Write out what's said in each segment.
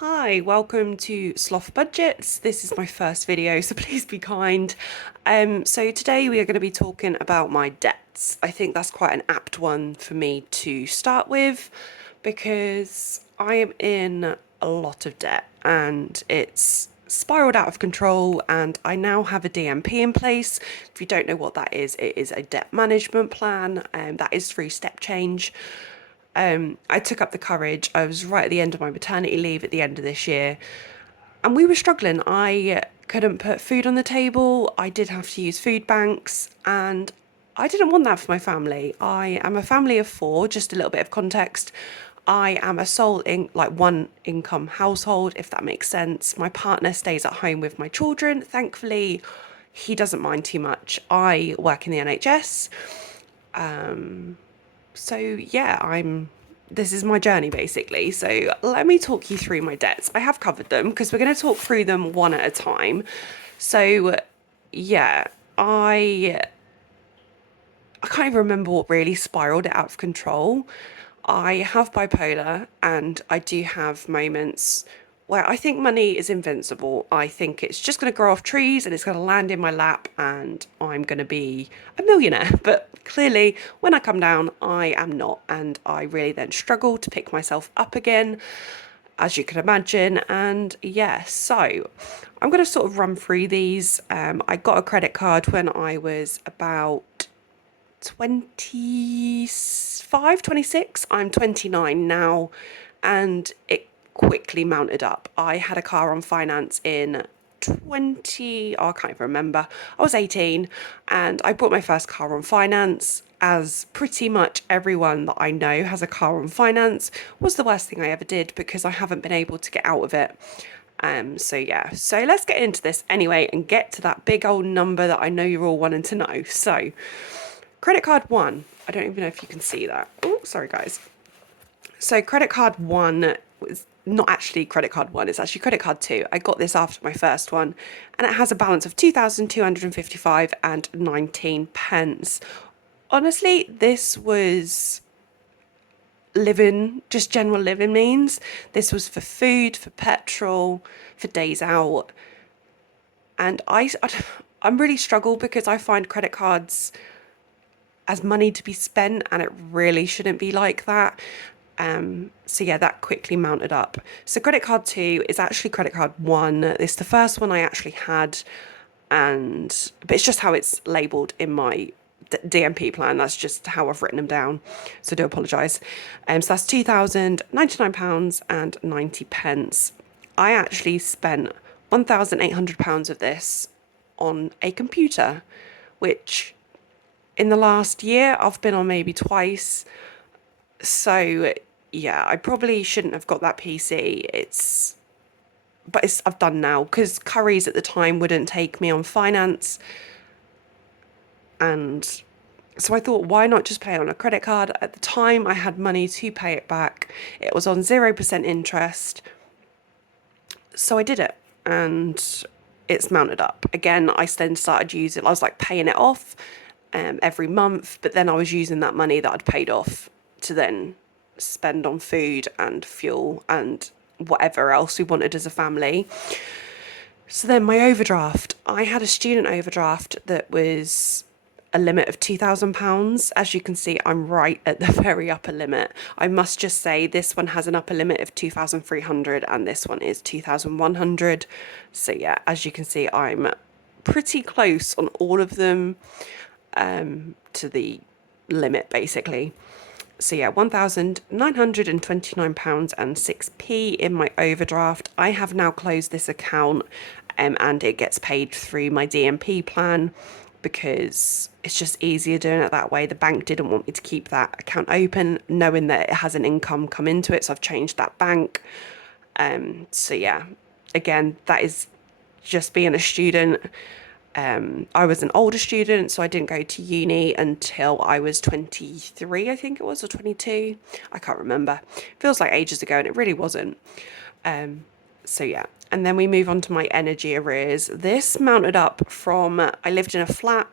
Hi, welcome to Sloth Budgets. This is my first video, so please be kind. So today we are going to be talking about my debts. I think that's quite an apt one for me to start with because I am in a lot of debt and it's spiraled out of control, and I now have a DMP in place. If you don't know what that is, it is a debt management plan, and that is through step change. I took up the courage. I was right at the end of my maternity leave at the end of this year, and we were struggling. I couldn't put food on the table. I did have to use food banks, and I didn't want that for my family. I am a family of four, just a little bit of context. I am a one income household, if that makes sense. My partner stays at home with my children. Thankfully, he doesn't mind too much. I work in the NHS. So yeah, this is my journey basically. So let me talk you through my debts. I have covered them because we're going to talk through them one at a time. So yeah, I I can't even remember what really spiraled it out of control. I have bipolar and I do have moments where I think money is invincible. I think it's just going to grow off trees and it's going to land in my lap and I'm going to be a millionaire. But clearly, when I come down, I am not. And I really then struggle to pick myself up again, as you can imagine. And yeah, so I'm going to sort of run through these. I got a credit card when I was about 25, 26. I'm 29 now, and it quickly mounted up. I had a car on finance in 20, oh, I can't even remember. I was 18 and I bought my first car on finance, as pretty much everyone that I know has a car on finance. Was the worst thing I ever did because I haven't been able to get out of it. So yeah, so let's get into this anyway and get to that big old number that I know you're all wanting to know. So credit card one, I don't even know if you can see that. Oh, sorry guys. So credit card one was not actually credit card one, it's actually credit card two. I got this after my first one, and it has a balance of 2,255 and 19 pence. Honestly, this was living, just general living means. This was for food, for petrol, for days out. And I'm really struggle because I find credit cards as money to be spent, and it really shouldn't be like that. So yeah, that quickly mounted up. So credit card two is actually credit card one. It's the first one I actually had, but it's just how it's labelled in my DMP plan. That's just how I've written them down. So I do apologise. So that's £2,099 and 90 pence. I actually spent £1,800 of this on a computer, which in the last year I've been on maybe twice. So yeah, I probably shouldn't have got that PC. But I've done now because Curry's at the time wouldn't take me on finance, and so I thought, why not just pay it on a credit card? At the time, I had money to pay it back. It was on 0% interest, so I did it, and it's mounted up again. I then started using. I was like paying it off every month, but then I was using that money that I'd paid off to then spend on food and fuel and whatever else we wanted as a family. So then my overdraft, I had a student overdraft that was a limit of £2,000. As you can see, I'm right at the very upper limit. I must just say this one has an upper limit of 2,300 and this one is 2,100. So yeah, as you can see, I'm pretty close on all of them to the limit basically. So yeah, £1,929 and 6p in my overdraft. I have now closed this account, and it gets paid through my DMP plan because it's just easier doing it that way. The bank didn't want me to keep that account open knowing that it has an income come into it, so I've changed that bank. So yeah, again, that is just being a student. I was an older student, so I didn't go to uni until I was 23, I think it was, or 22. I can't remember. Feels like ages ago, and it really wasn't. So yeah, and then we move on to my energy arrears. This mounted up from, I lived in a flat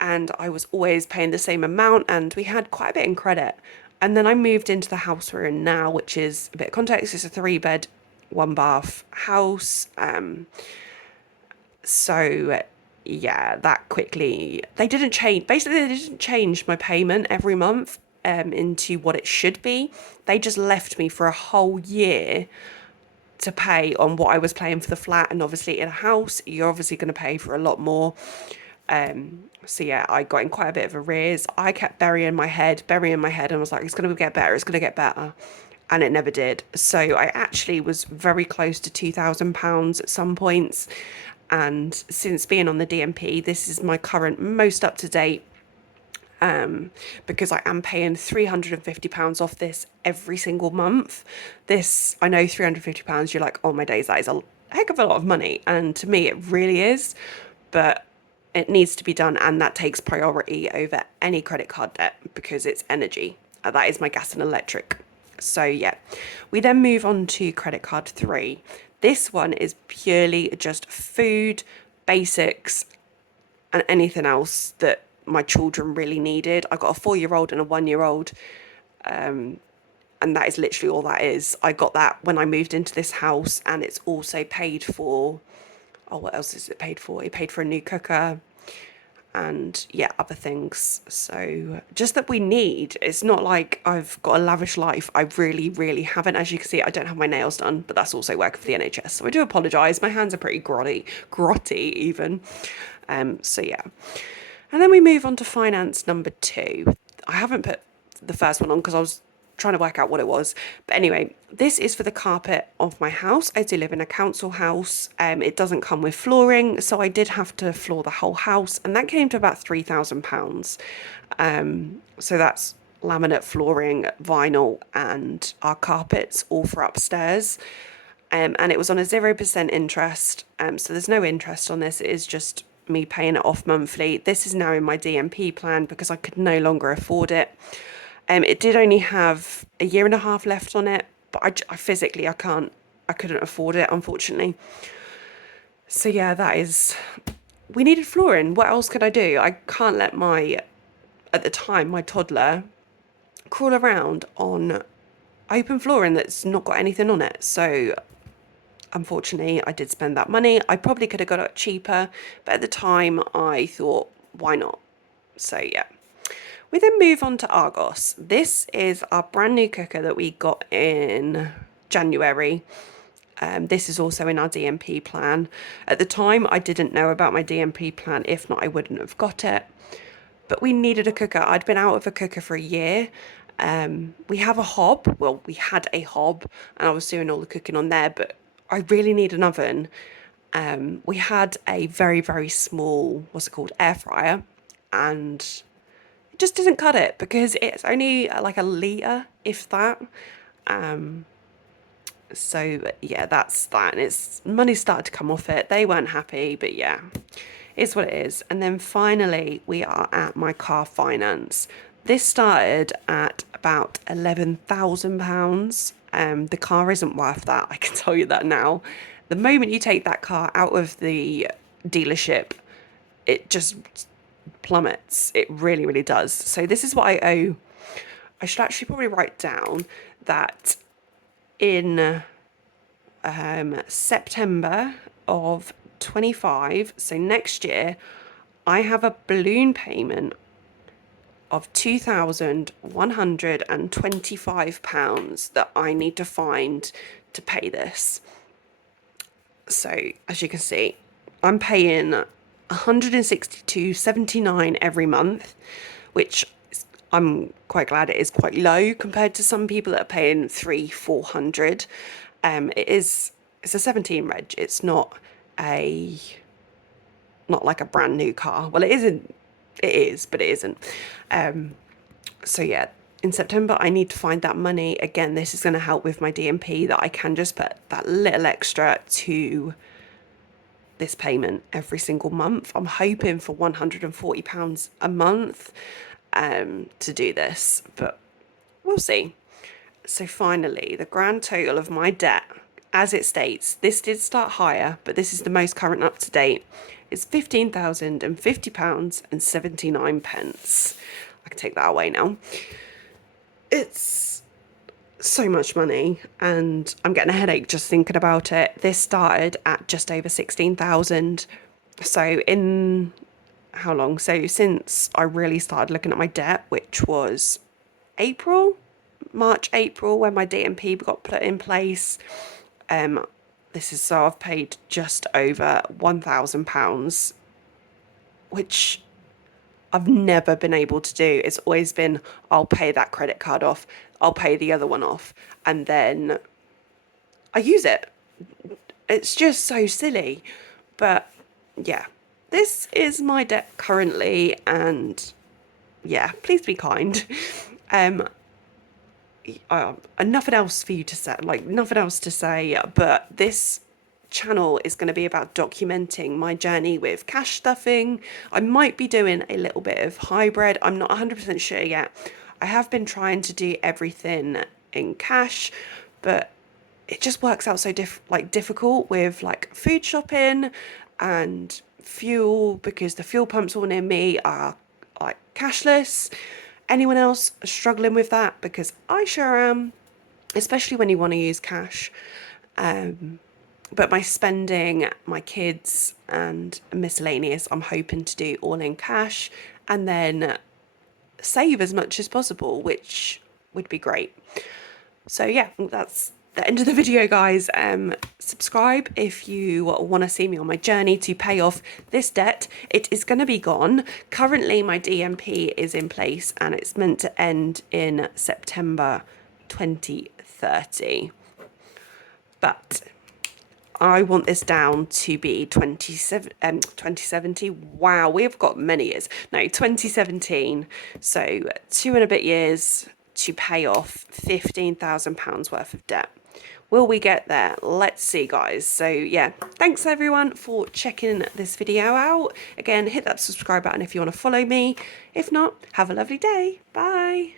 and I was always paying the same amount, and we had quite a bit in credit. And then I moved into the house we're in now, which is a bit of context, it's a 3-bed one bath house. So yeah, that quickly, they didn't change, basically they didn't change my payment every month into what it should be. They just left me for a whole year to pay on what I was paying for the flat. And obviously in a house, you're obviously going to pay for a lot more. So yeah, I got in quite a bit of arrears. I kept burying my head, and I was like, it's going to get better, it's going to get better. And it never did. So I actually was very close to £2,000 at some points. And since being on the DMP, this is my current most up to date, because I am paying £350 off this every single month. This, I know £350, you're like, oh my days, that is a heck of a lot of money. And to me, it really is. But it needs to be done, and that takes priority over any credit card debt because it's energy. That is my gas and electric. So yeah, we then move on to credit card 3. This one is purely just food, basics, and anything else that my children really needed. I got a 4-year-old and a 1-year-old, and that is literally all that is. I got that when I moved into this house, and it's also paid for. Oh, what else is it paid for? It paid for a new cooker and yeah, other things. So just that we need. It's not like I've got a lavish life. I really, really haven't. As you can see, I don't have my nails done, but that's also working for the NHS. So I do apologise. My hands are pretty grotty even. So yeah. And then we move on to finance number 2. I haven't put the first one on because I was trying to work out what it was. But anyway, this is for the carpet of my house. I do live in a council house. It doesn't come with flooring, so I did have to floor the whole house, and that came to about £3,000. So that's laminate flooring, vinyl, and our carpets all for upstairs. And it was on a 0% interest. So there's no interest on this. It is just me paying it off monthly. This is now in my DMP plan because I could no longer afford it. It did only have a year and a half left on it, but I physically, I couldn't afford it, unfortunately. So yeah, that is, we needed flooring. What else could I do? I can't let at the time, my toddler crawl around on open flooring that's not got anything on it. So unfortunately, I did spend that money. I probably could have got it cheaper, but at the time I thought, why not? So yeah. We then move on to Argos. This is our brand new cooker that we got in January. This is also in our DMP plan. At the time, I didn't know about my DMP plan. If not, I wouldn't have got it. But we needed a cooker. I'd been out of a cooker for a year. We have a hob. Well, we had a hob, and I was doing all the cooking on there, but I really need an oven. We had a very, very small, what's it called, air fryer, and it just didn't cut it because it's only like a litre, if that. So yeah, that's that. And it's money started to come off it. They weren't happy, but yeah, it's what it is. And then finally, we are at my car finance. This started at about £11,000. The car isn't worth that. I can tell you that now. The moment you take that car out of the dealership, it just plummets. It really, really does. So this is what I owe. I should actually probably write down that in September of 25, so next year, I have a balloon payment of £2,125 that I need to find to pay this. So as you can see, I'm paying 162.79 every month, which I'm quite glad it is quite low compared to some people that are paying 300-400. It's a 17 reg. It's not like a brand new car. Well, it isn't. It is, but it isn't. So yeah, in September I need to find that money. Again, this is going to help with my DMP, that I can just put that little extra to this payment every single month. I'm hoping for £140 a month to do this, but we'll see. So finally, the grand total of my debt, as it states, this did start higher, but this is the most current up to date, is £15,050.79. I can take that away now. It's so much money, and I'm getting a headache just thinking about it. This started at just over 16,000. So in how long? So since I really started looking at my debt, which was April, March, April, when my DMP got put in place. This is so I've paid just over £1,000, which I've never been able to do. It's always been, I'll pay that credit card off, I'll pay the other one off, and then I use it. It's just so silly. But yeah, this is my debt currently, and yeah, please be kind. Um, nothing else for you to say, like nothing else to say, but this channel is going to be about documenting my journey with cash stuffing. I might be doing a little bit of hybrid. I'm not 100% sure yet. I have been trying to do everything in cash, but it just works out so difficult with like food shopping and fuel, because the fuel pumps all near me are like cashless. Anyone else struggling with that? Because I sure am, especially when you want to use cash. But my spending, my kids, and miscellaneous, I'm hoping to do all in cash, and then save as much as possible, which would be great. So yeah, that's the end of the video, guys. Subscribe if you want to see me on my journey to pay off this debt. It is going to be gone. Currently my DMP is in place and it's meant to end in September 2030, but I want this down to be 2070. Wow, we've got many years. No, 2017. So 2 and a bit years to pay off £15,000 worth of debt. Will we get there? Let's see, guys. So yeah, thanks everyone for checking this video out. Again, hit that subscribe button if you want to follow me. If not, have a lovely day. Bye.